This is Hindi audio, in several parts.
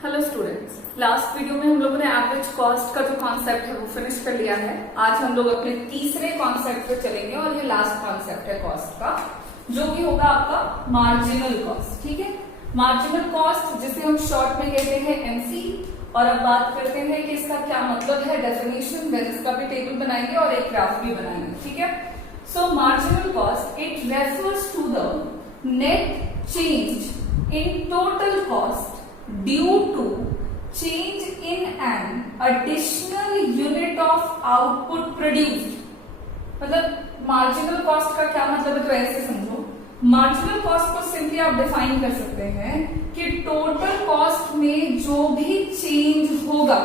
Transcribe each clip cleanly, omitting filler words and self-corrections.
हेलो स्टूडेंट्स, लास्ट वीडियो में हम लोगों ने एवरेज कॉस्ट का जो कॉन्सेप्ट है वो फिनिश कर लिया है। आज हम लोग अपने तीसरे कॉन्सेप्ट पे चलेंगे और ये लास्ट कॉन्सेप्ट है कॉस्ट का, जो कि होगा आपका मार्जिनल कॉस्ट। ठीक है, मार्जिनल कॉस्ट जिसे हम शॉर्ट में कहते हैं एमसी। और अब बात करते हैं कि इसका क्या मतलब है, डेफिनेशन, देन इसका भी टेबल बनाएंगे और एक ग्राफ भी बनाएंगे। ठीक है, so marginal cost it refers to the net change in total cost due to change in an additional unit of output produced। मतलब मार्जिनल कॉस्ट का क्या मतलब है, तो ऐसे समझो, मार्जिनल कॉस्ट को सिंपली आप डिफाइन कर सकते हैं कि टोटल कॉस्ट में जो भी चेंज होगा,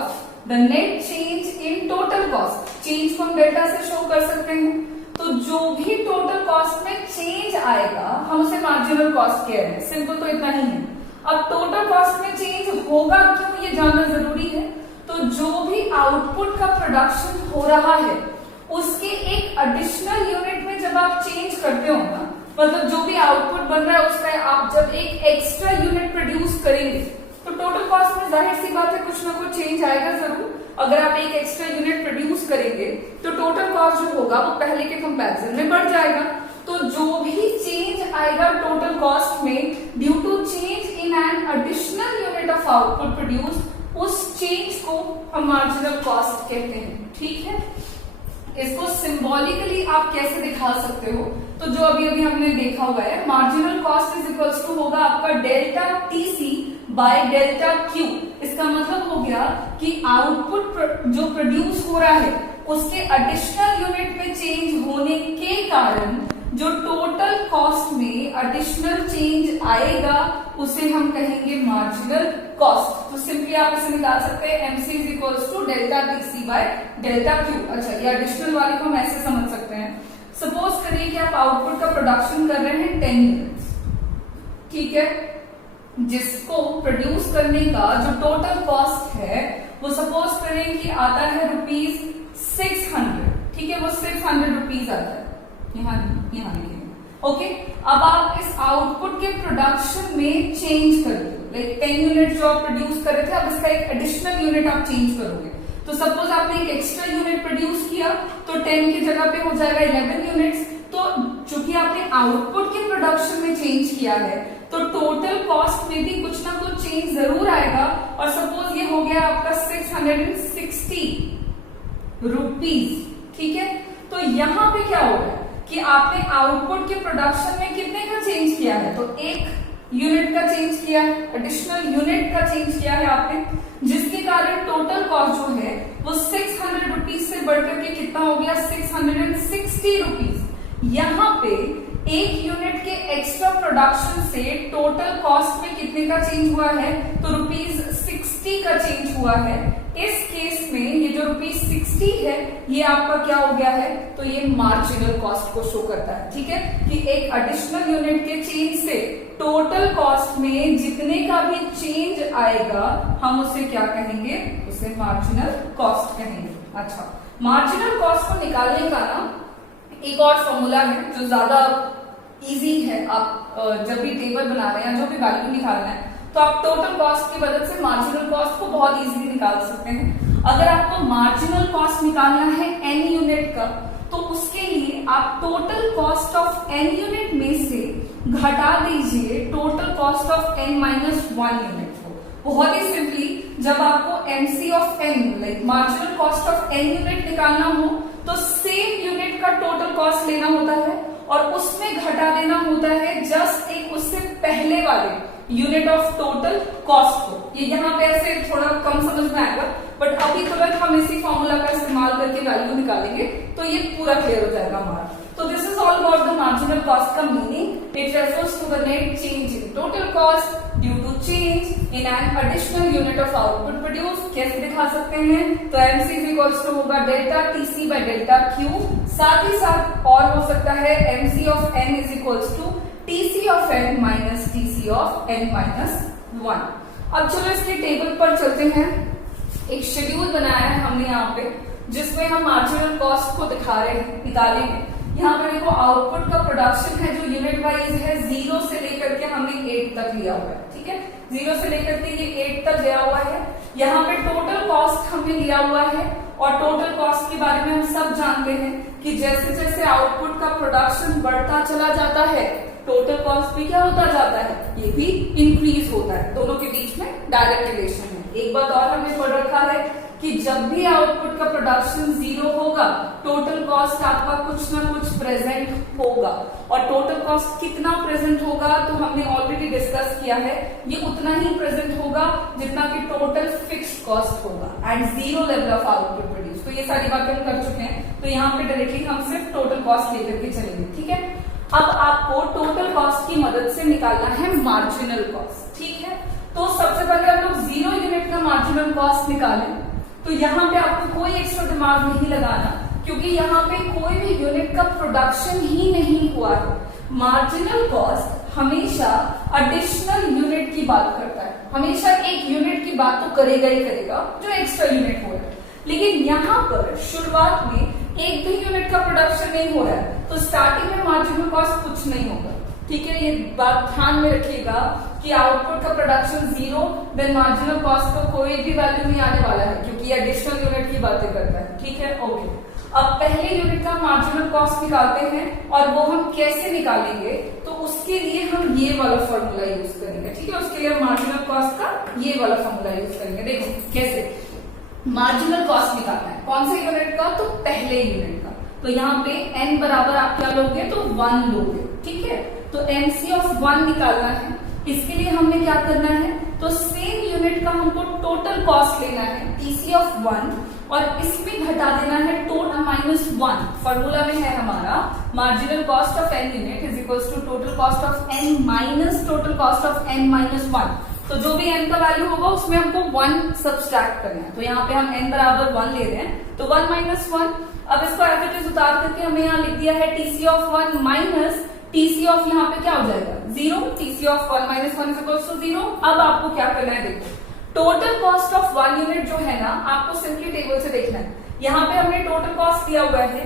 the net change in total cost, change को हम डेटा से शो कर सकते हैं, तो जो भी टोटल कॉस्ट में चेंज आएगा हम उसे मार्जिनल कॉस्ट कह रहे हैं। सिंपल तो इतना ही है। अब टोटल कॉस्ट में चेंज होगा क्यों, ये जानना जरूरी है। तो जो भी आउटपुट का प्रोडक्शन हो रहा है उसके एक एडिशनल यूनिट में जब आप चेंज करते हो ना, मतलब जो भी आउटपुट बन रहा है उसका आप जब एक एक्स्ट्रा यूनिट प्रोड्यूस करेंगे तो टोटल कॉस्ट में जाहिर सी बात है कुछ ना कुछ चेंज आएगा जरूर। अगर आप एक एक्स्ट्रा यूनिट प्रोड्यूस करेंगे तो टोटल कॉस्ट जो होगा वो पहले के कंपैरिजन में बढ़ जाएगा। तो जो भी चेंज आएगा टोटल कॉस्ट में due to change in an additional unit of output produce, उस चेंज को हम मार्जिनल कॉस्ट कहते हैं। ठीक है, इसको सिंबॉलिकली आप कैसे दिखा सकते हो, तो जो अभी अभी हमने देखा हुआ है, marginal cost is equals to होगा आपका delta TC by delta Q. इसका मतलब हो गया कि आउटपुट जो प्रोड्यूस हो रहा है उसके एडिशनल यूनिट में चेंज होने के कारण जो टोटल कॉस्ट में एडिशनल चेंज आएगा उसे हम कहेंगे मार्जिनल कॉस्ट। तो सिंपली आप इसे निकाल सकते हैं MC is equals to delta TC by delta Q. अच्छा, ये एडिशनल वाले को हम ऐसे समझ सकते हैं, सपोज करिए कि आप आउटपुट का प्रोडक्शन कर रहे हैं 10 यूनिट्स, ठीक है, जिसको प्रोड्यूस करने का जो टोटल कॉस्ट है वो सपोज करें कि आता है ₹600। ठीक है, वो 600 रुपीज आता है, यहाँ लिखेंगे। ओके, अब आप इस आउटपुट के प्रोडक्शन में चेंज कर दो, लाइक 10 यूनिट जो आप प्रोड्यूस कर रहे थे, अब इसका एक एडिशनल यूनिट आप चेंज करोगे। तो सपोज आपने एक एक्स्ट्रा यूनिट प्रोड्यूस किया तो 10 की जगह पे हो जाएगा 11 यूनिट्स। तो चूंकि आपने आउटपुट के प्रोडक्शन में चेंज किया है तो टोटल कॉस्ट में भी कुछ ना कुछ चेंज जरूर आएगा। और सपोज ये हो गया आपका 660 रुपीज। ठीक है, तो यहाँ पे क्या हो रहा है कि आपने आउटपुट के प्रोडक्शन में कितने का चेंज किया है, तो एक यूनिट का चेंज किया है, एडिशनल यूनिट का चेंज किया है आपने, जिसके कारण टोटल कॉस्ट जो है वो 600 रुपीज से बढ़कर के कितना हो गया, 660 रुपीज। यहाँ पे एक यूनिट के एक्स्ट्रा प्रोडक्शन से टोटल कॉस्ट में कितने का चेंज हुआ है, तो ₹60 का चेंज हुआ है। इस केस में ये जो ₹60 है ये आपका क्या हो गया है, तो ये मार्जिनल कॉस्ट को शो करता है। ठीक है, कि एक एडिशनल यूनिट के चेंज से टोटल कॉस्ट में जितने का भी चेंज आएगा हम उसे क्या कहेंगे, उसे मार्जिनल कॉस्ट कहेंगे। अच्छा, मार्जिनल कॉस्ट को निकालने का ना एक और फॉर्मूला है जो ज्यादा इजी है। आप जब भी टेबल बना रहे हैं, जो भी वैल्यू निकालना है, तो आप टोटल कॉस्ट की मदद से मार्जिनल कॉस्ट को बहुत इजीली निकाल सकते हैं। अगर आपको मार्जिनल कॉस्ट निकालना है n यूनिट का, तो उसके लिए आप total cost of n unit में से घटा दीजिए total cost of n minus 1 unit को। बहुत ही सिंपली, जब आपको MC of n like marginal cost of n unit निकालना हो तो सेम यूनिट का टोटल कॉस्ट लेना होता है और उसमें घटा देना होता है जस्ट एक उससे पहले वाले यूनिट ऑफ टोटल कॉस्ट को। ये यहाँ पे ऐसे थोड़ा कम समझ में आएगा, बट अभी तुरंत हम इसी फॉर्मूला का इस्तेमाल करके वैल्यू निकालेंगे तो ये पूरा क्लियर हो जाएगा हमारा। तो this is all about the marginal cost का meaning. It refers to the net change in total cost due to change in an additional unit of output produce. कैसे दिखा सकते हैं, तो एमसी इज इक्वल्स टू होगा delta TC by delta Q. साथ ही साथ और हो सकता है MC of N is equals to TC of N minus TC of N minus 1। अब चलो इसके टेबल पर चलते हैं। एक शेड्यूल बनाया है हमने यहाँ पे जिसमें हम मार्जिनल कॉस्ट को दिखा रहे हैं, निकालेंगे। यहाँ पर देखो आउटपुट का प्रोडक्शन है जो यूनिट वाइज है, 0 से लेकर के हमने 8 तक लिया हुआ है। ठीक है, ठीक है। 0 से लेकर के ये 8 तक गया हुआ है। यहाँ पे टोटल कॉस्ट हमने लिया हुआ है और टोटल कॉस्ट के बारे में हम सब जानते हैं कि जैसे जैसे आउटपुट का प्रोडक्शन बढ़ता चला जाता है टोटल कॉस्ट भी क्या होता जाता है, ये भी इंक्रीज होता है। दोनों के बीच में डायरेक्ट रिलेशन है। एक बात और हमने पढ़ रखा है कि जब भी आउटपुट का प्रोडक्शन 0 होगा टोटल कॉस्ट आपका कुछ ना कुछ प्रेजेंट होगा। और टोटल कॉस्ट कितना प्रेजेंट होगा तो हमने ऑलरेडी डिस्कस किया है, ये उतना ही प्रेजेंट होगा जितना कि टोटल फिक्स्ड कॉस्ट होगा at 0 level of output produce. तो ये सारी बातें हम कर चुके हैं, तो यहाँ पे डायरेक्टली हम सिर्फ टोटल कॉस्ट लेकर के चलेंगे, ठीक है। अब आपको टोटल कॉस्ट की मदद से निकालना है मार्जिनल कॉस्ट, ठीक है। तो सबसे पहले हम लोग 0 यूनिट का मार्जिनल कॉस्ट निकालें। तो यहाँ पे आपको कोई एक्स्ट्रा दिमाग नहीं लगाना, क्योंकि यहाँ पे कोई भी यूनिट का प्रोडक्शन ही नहीं हुआ है। मार्जिनल कॉस्ट हमेशा एडिशनल यूनिट की बात करता है, हमेशा एक यूनिट की बात तो करेगा ही करेगा जो एक्स्ट्रा यूनिट हो रहा है। लेकिन यहाँ पर शुरुआत में एक भी यूनिट का प्रोडक्शन नहीं हो रहा है, तो स्टार्टिंग में मार्जिनल कॉस्ट कुछ नहीं होगा, ठीक है। ये बात ध्यान में रखिएगा कि आउटपुट का प्रोडक्शन 0, देन मार्जिनल कॉस्ट को कोई भी वैल्यू नहीं आने वाला है, क्योंकि एडिशनल यूनिट की बातें करता है, ठीक है। ओके, अब पहले यूनिट का मार्जिनल कॉस्ट निकालते हैं, और वो हम कैसे निकालेंगे तो उसके लिए हम ये वाला फॉर्मूला यूज करेंगे, ठीक है। उसके लिए मार्जिनल कॉस्ट का ये वाला फॉर्मूला यूज करेंगे। देखो कैसे मार्जिनल कॉस्ट निकालना है, कौन से यूनिट का, तो पहले यूनिट का। तो यहाँ पे n बराबर आप क्या लोगे, तो 1 लोगे, ठीक है। तो MC ऑफ 1 निकालना है। इसके लिए हमने क्या करना है, तो सेम यूनिट का हमको टोटल कॉस्ट लेना है TC ऑफ 1, और इसमें घटा देना है टोटल -1। फॉर्मूला में है हमारा marginal cost of n unit is equals to total cost of n minus total cost of n minus 1। तो जो भी n का वैल्यू होगा उसमें हमको 1 सब्सट्रैक्ट करना है। तो यहाँ पे हम n बराबर 1 ले रहे हैं, तो 1 माइनस 1। अब इसको एज इट इज उतार करके हमें यहाँ लिख दिया है TC of 1 minus TC of यहाँ पे क्या हो जाएगा 0। TC of 1 minus 1 is equals to 0। अब आपको क्या करना है, देखो टोटल कॉस्ट ऑफ 1 यूनिट जो है ना, आपको सिंपली टेबल से देखना है। यहाँ पे हमने टोटल कॉस्ट दिया हुआ है,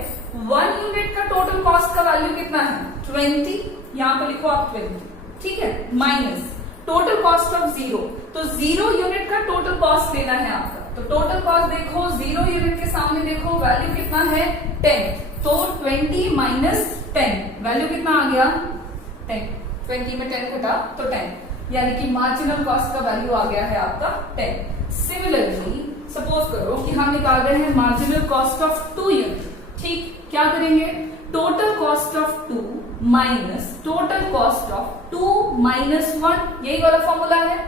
1 यूनिट का टोटल कॉस्ट का वैल्यू कितना है 20, यहाँ पे लिखो आप 20, ठीक है, माइनस टोटल कॉस्ट ऑफ 0। तो 0 यूनिट का टोटल कॉस्ट लेना है आपका। तो टोटल कॉस्ट देखो 0 यूनिट के सामने देखो वैल्यू कितना है 10, तो 20 माइनस 10 वैल्यू कितना आ गया 10। 20 में 10 घटा तो 10, यानी कि मार्जिनल कॉस्ट का वैल्यू आ गया है आपका 10। सिमिलरली सपोज करो कि हम निकाल रहे हैं मार्जिनल कॉस्ट ऑफ 2 यूनिट, ठीक। क्या करेंगे, total cost of 2 minus total cost of 2 minus 1, यही वाला फॉर्मूला है।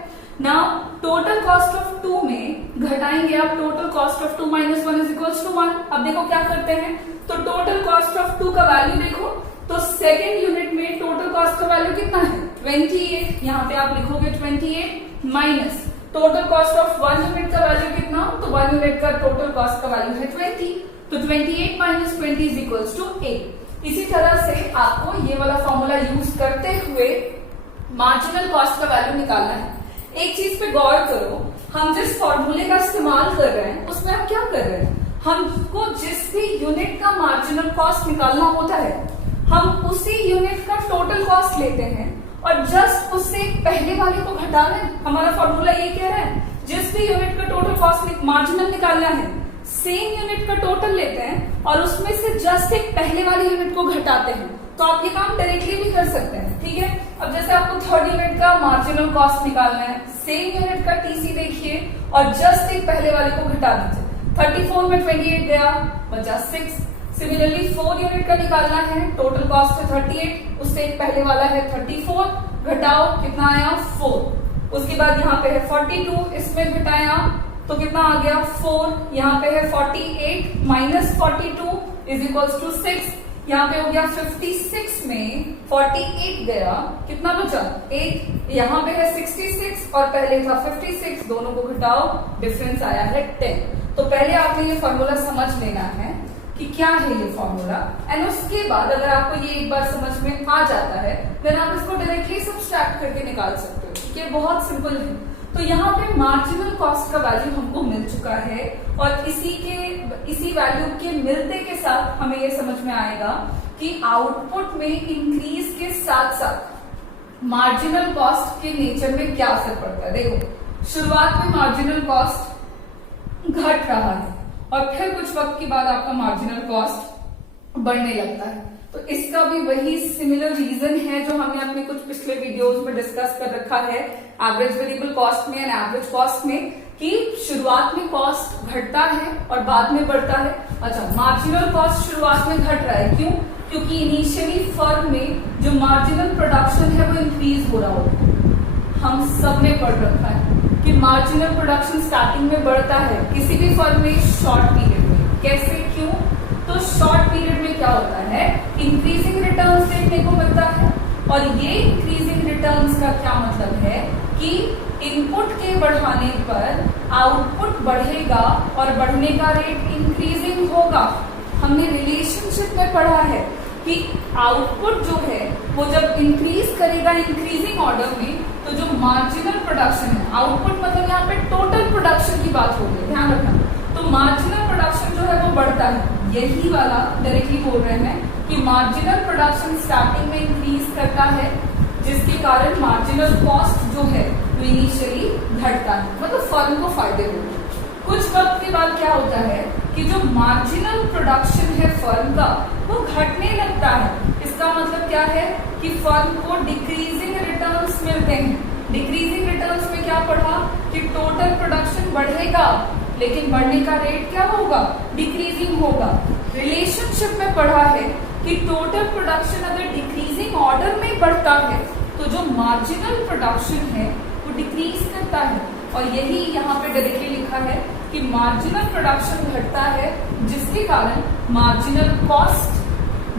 नाउ टोटल कॉस्ट ऑफ 2 में घटाएंगे आप total cost of 2 minus 1 is equals to 1। अब देखो क्या करते हैं, तो टोटल कॉस्ट ऑफ 2 का वैल्यू देखो, तो सेकेंड यूनिट में टोटल कॉस्ट का वैल्यू कितना है 28, यहाँ पे आप लिखोगे 28 minus total cost of 1 unit का वैल्यू कितना, तो 1 यूनिट का टोटल कॉस्ट का वैल्यू है 20, तो 28 माइनस 20 इज इक्वल्स टू 8। इसी तरह से आपको ये वाला फॉर्मूला यूज करते हुए मार्जिनल कॉस्ट का वैल्यू निकालना है। एक चीज पे गौर करो, हम जिस फॉर्मूले का इस्तेमाल कर रहे हैं उसमें हम क्या कर रहे हैं, हमको जिस भी यूनिट का मार्जिनल कॉस्ट निकालना होता है हम उसी यूनिट का टोटल कॉस्ट लेते हैं और जस्ट उससे पहले वाले को घटा रहे हैं। हमारा फॉर्मूला ये कह रहा है, जिस भी यूनिट का टोटल कॉस्ट मार्जिनल निकालना है सेम यूनिट का टोटल लेते हैं और उसमें से जस्ट एक पहले वाले यूनिट को घटाते हैं। तो आप ये काम डायरेक्टली भी कर सकते हैं, ठीक है। अब जैसे आपको थर्ड यूनिट का मार्जिनल कॉस्ट निकालना है, सेम यूनिट का टीसी देखिए और जस्ट एक पहले वाले को घटा दीजिए। 34 में 28 गया, बचा 6। सिमिलरली 4 यूनिट का निकालना है, टोटल कॉस्ट है 38, उससे एक पहले वाला है 34, घटाओ कितना आया 4। उसके बाद यहाँ पे है 42, इसमें घटाया तो कितना आ गया 4, यहाँ पे है 48 माइनस 42 इज इक्वल्स टू 6, यहाँ पे हो गया 56 में 48 गया, कितना बचा 8, यहाँ पे है 66 और पहले था 56, दोनों को घटाओ डिफरेंस आया है 10। तो पहले आपने ये फॉर्मूला समझ लेना है कि क्या है ये फॉर्मूला, एंड उसके बाद अगर आपको ये एक बार समझ में आ जाता है देन आप इसको डायरेक्टली सब्ट्रैक्ट करके निकाल सकते हो, ठीक है, बहुत सिंपल है। तो यहाँ पे मार्जिनल कॉस्ट का वैल्यू हमको मिल चुका है और इसी वैल्यू के मिलते के साथ हमें ये समझ में आएगा कि आउटपुट में इंक्रीज के साथ साथ मार्जिनल कॉस्ट के नेचर में क्या असर पड़ता है। देखो, शुरुआत में मार्जिनल कॉस्ट घट रहा है और फिर कुछ वक्त के बाद आपका मार्जिनल कॉस्ट बढ़ने लगता है। तो इसका भी वही सिमिलर रीजन है जो हमने अपने कुछ पिछले वीडियोस में डिस्कस कर रखा है एवरेज वेरिएबल कॉस्ट में एंड एवरेज कॉस्ट में, कि शुरुआत में कॉस्ट घटता है और बाद में बढ़ता है। अच्छा, मार्जिनल कॉस्ट शुरुआत में घट रहा है, क्यों? क्योंकि इनिशियली फर्म में जो मार्जिनल प्रोडक्शन है वो इंक्रीज हो रहा होता है। हम सब ने पढ़ रखा है कि मार्जिनल प्रोडक्शन स्टार्टिंग में बढ़ता है किसी भी फर्म में शॉर्ट पीरियड में। कैसे, क्यों? तो शॉर्ट पीरियड में क्या होता है, इंक्रीजिंग रिटर्न्स देखने को मिलता है। और ये इंक्रीजिंग रिटर्न्स का क्या मतलब है कि इनपुट के बढ़ाने पर आउटपुट बढ़ेगा और बढ़ने का रेट इंक्रीजिंग होगा। हमने रिलेशनशिप में पढ़ा है कि आउटपुट जो है वो जब इंक्रीज करेगा इंक्रीजिंग ऑर्डर में, तो जो मार्जिनल प्रोडक्शन है, आउटपुट मतलब यहाँ पे टोटल प्रोडक्शन की बात हो रही है, ध्यान रखना। तो मार्जिनल प्रोडक्शन जो है वो बढ़ता है, यही वाला डायरेक्टली बोल रहे हैं कि मार्जिनल प्रोडक्शन स्टार्टिंग में इंक्रीज करता है, जिसके कारण मार्जिनल कॉस्ट जो है वो इनिशियली घटता है, मतलब फर्म को फायदे होते हैं। कुछ वक्त के बाद क्या होता है कि जो मार्जिनल प्रोडक्शन है फर्म का वो घटने लगता है। इसका मतलब क्या है कि फर्म को डिक्रीजिंग रिटर्न्स मिलते हैं। डिक्रीजिंग रिटर्न्स में क्या पढ़ा कि टोटल प्रोडक्शन बढ़ेगा लेकिन बढ़ने का रेट क्या होगा, डिक्रीजिंग होगा। रिलेशनशिप में पढ़ा है कि टोटल प्रोडक्शन अगर डिक्रीजिंग ऑर्डर में बढ़ता है तो जो मार्जिनल प्रोडक्शन है वो डिक्रीज करता है। और यही यहाँ पे डायरेक्टली लिखा है कि मार्जिनल प्रोडक्शन घटता है जिसके कारण मार्जिनल कॉस्ट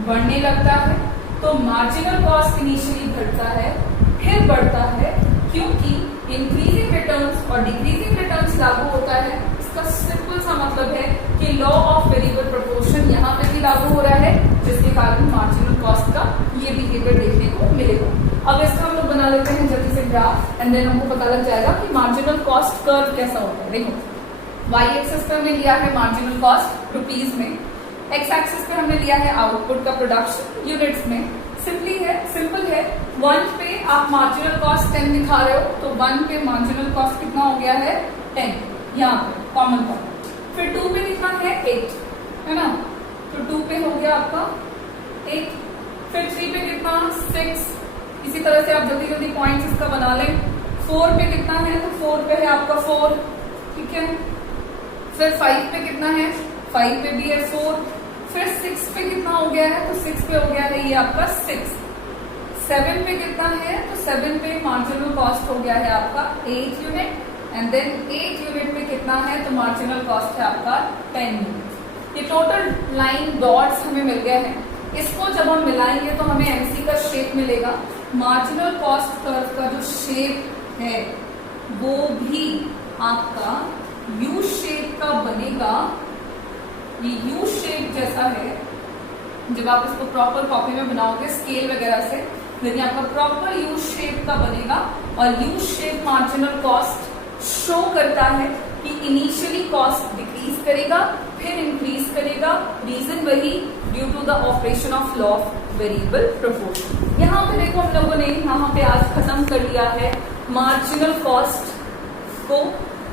बढ़ने लगता है। तो मार्जिनल कॉस्ट इनिशियली घटता है फिर बढ़ता है, क्योंकि इंक्रीजिंग रिटर्न्स और डिक्रीजिंग रिटर्न्स लागू होता है। इसका सिंपल सा मतलब है कि लॉ ऑफ वेरिएबल प्रोपोर्शन यहाँ पे भी लागू हो रहा है, जिसके कारण मार्जिनल कॉस्ट का ये बिहेवियर देखने को मिलेगा। अब इसका हम लोग बना लेते हैं जल्दी से ग्राफ, एंड देन हमको पता लग जाएगा कि मार्जिनल कॉस्ट कर्व कैसा होता है। देखो, वाई एक्सिस पे हमने लिया है मार्जिनल कॉस्ट रुपीज में, एक्स एक्सिस पे हमने लिया है आउटपुट का प्रोडक्शन यूनिट्स में। सिंपल है 1 पे आप मार्जिनल कॉस्ट 10 दिखा रहे हो, तो 1 पे मार्जिनल कॉस्ट कितना हो गया है 10, यहाँ पे कॉमन पॉइंट। फिर 2 पे लिखा है 8, है ना, तो 2 पे हो गया आपका 8। फिर 3 पे कितना 6, इसी तरह से आप जल्दी जल्दी पॉइंट्स इसका बना लें। 4 पे कितना है, तो 4 पे है आपका 4, ठीक है। फिर 5 पे कितना है, 5 पे भी है 4। फिर 6 पे कितना हो गया है, तो 6 पे हो गया है ये आपका 6। 7 पे कितना है, तो 7 पे मार्जिनल कॉस्ट हो गया है आपका 8 यूनिट, एंड देन 8 यूनिट पे कितना है, तो मार्जिनल कॉस्ट है आपका 10 यूनिट। ये टोटल लाइन डॉट्स हमें मिल गए हैं। इसको जब हम मिलाएंगे तो हमें एमसी का शेप मिलेगा। मार्जिनल कॉस्ट कर्व का जो शेप है वो भी आपका यू शेप का बनेगा। ये यू शेप जैसा है, जब आप इसको प्रॉपर कॉपी में बनाओगे स्केल वगैरह से, यदि आपका प्रॉपर यू शेप का बनेगा। और U shape marginal cost show करता है कि इनिशियली कॉस्ट डिक्रीज करेगा फिर इंक्रीज करेगा। रीजन वही, due to the operation of law of variable proportion. यहाँ पे देखो हम लोगों ने यहाँ पे आज खत्म कर लिया है मार्जिनल कॉस्ट को,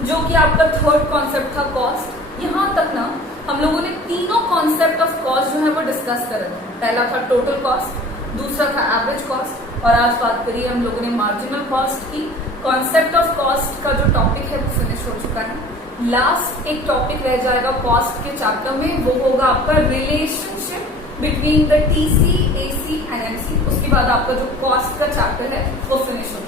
जो कि आपका थर्ड कॉन्सेप्ट था कॉस्ट। यहाँ तक ना हम लोगों ने तीनों कॉन्सेप्ट ऑफ कॉस्ट जो है वो डिस्कस कर रहे थे। पहला था टोटल कॉस्ट, दूसरा था एवरेज कॉस्ट, और आज बात करिए हम लोगों ने मार्जिनल कॉस्ट की। कॉन्सेप्ट ऑफ कॉस्ट का जो टॉपिक है वो फिनिश हो चुका है। लास्ट एक टॉपिक रह जाएगा कॉस्ट के चैप्टर में, वो होगा आपका relationship between the TC, AC and MC. उसके बाद आपका जो कॉस्ट का चैप्टर है वो फिनिश हो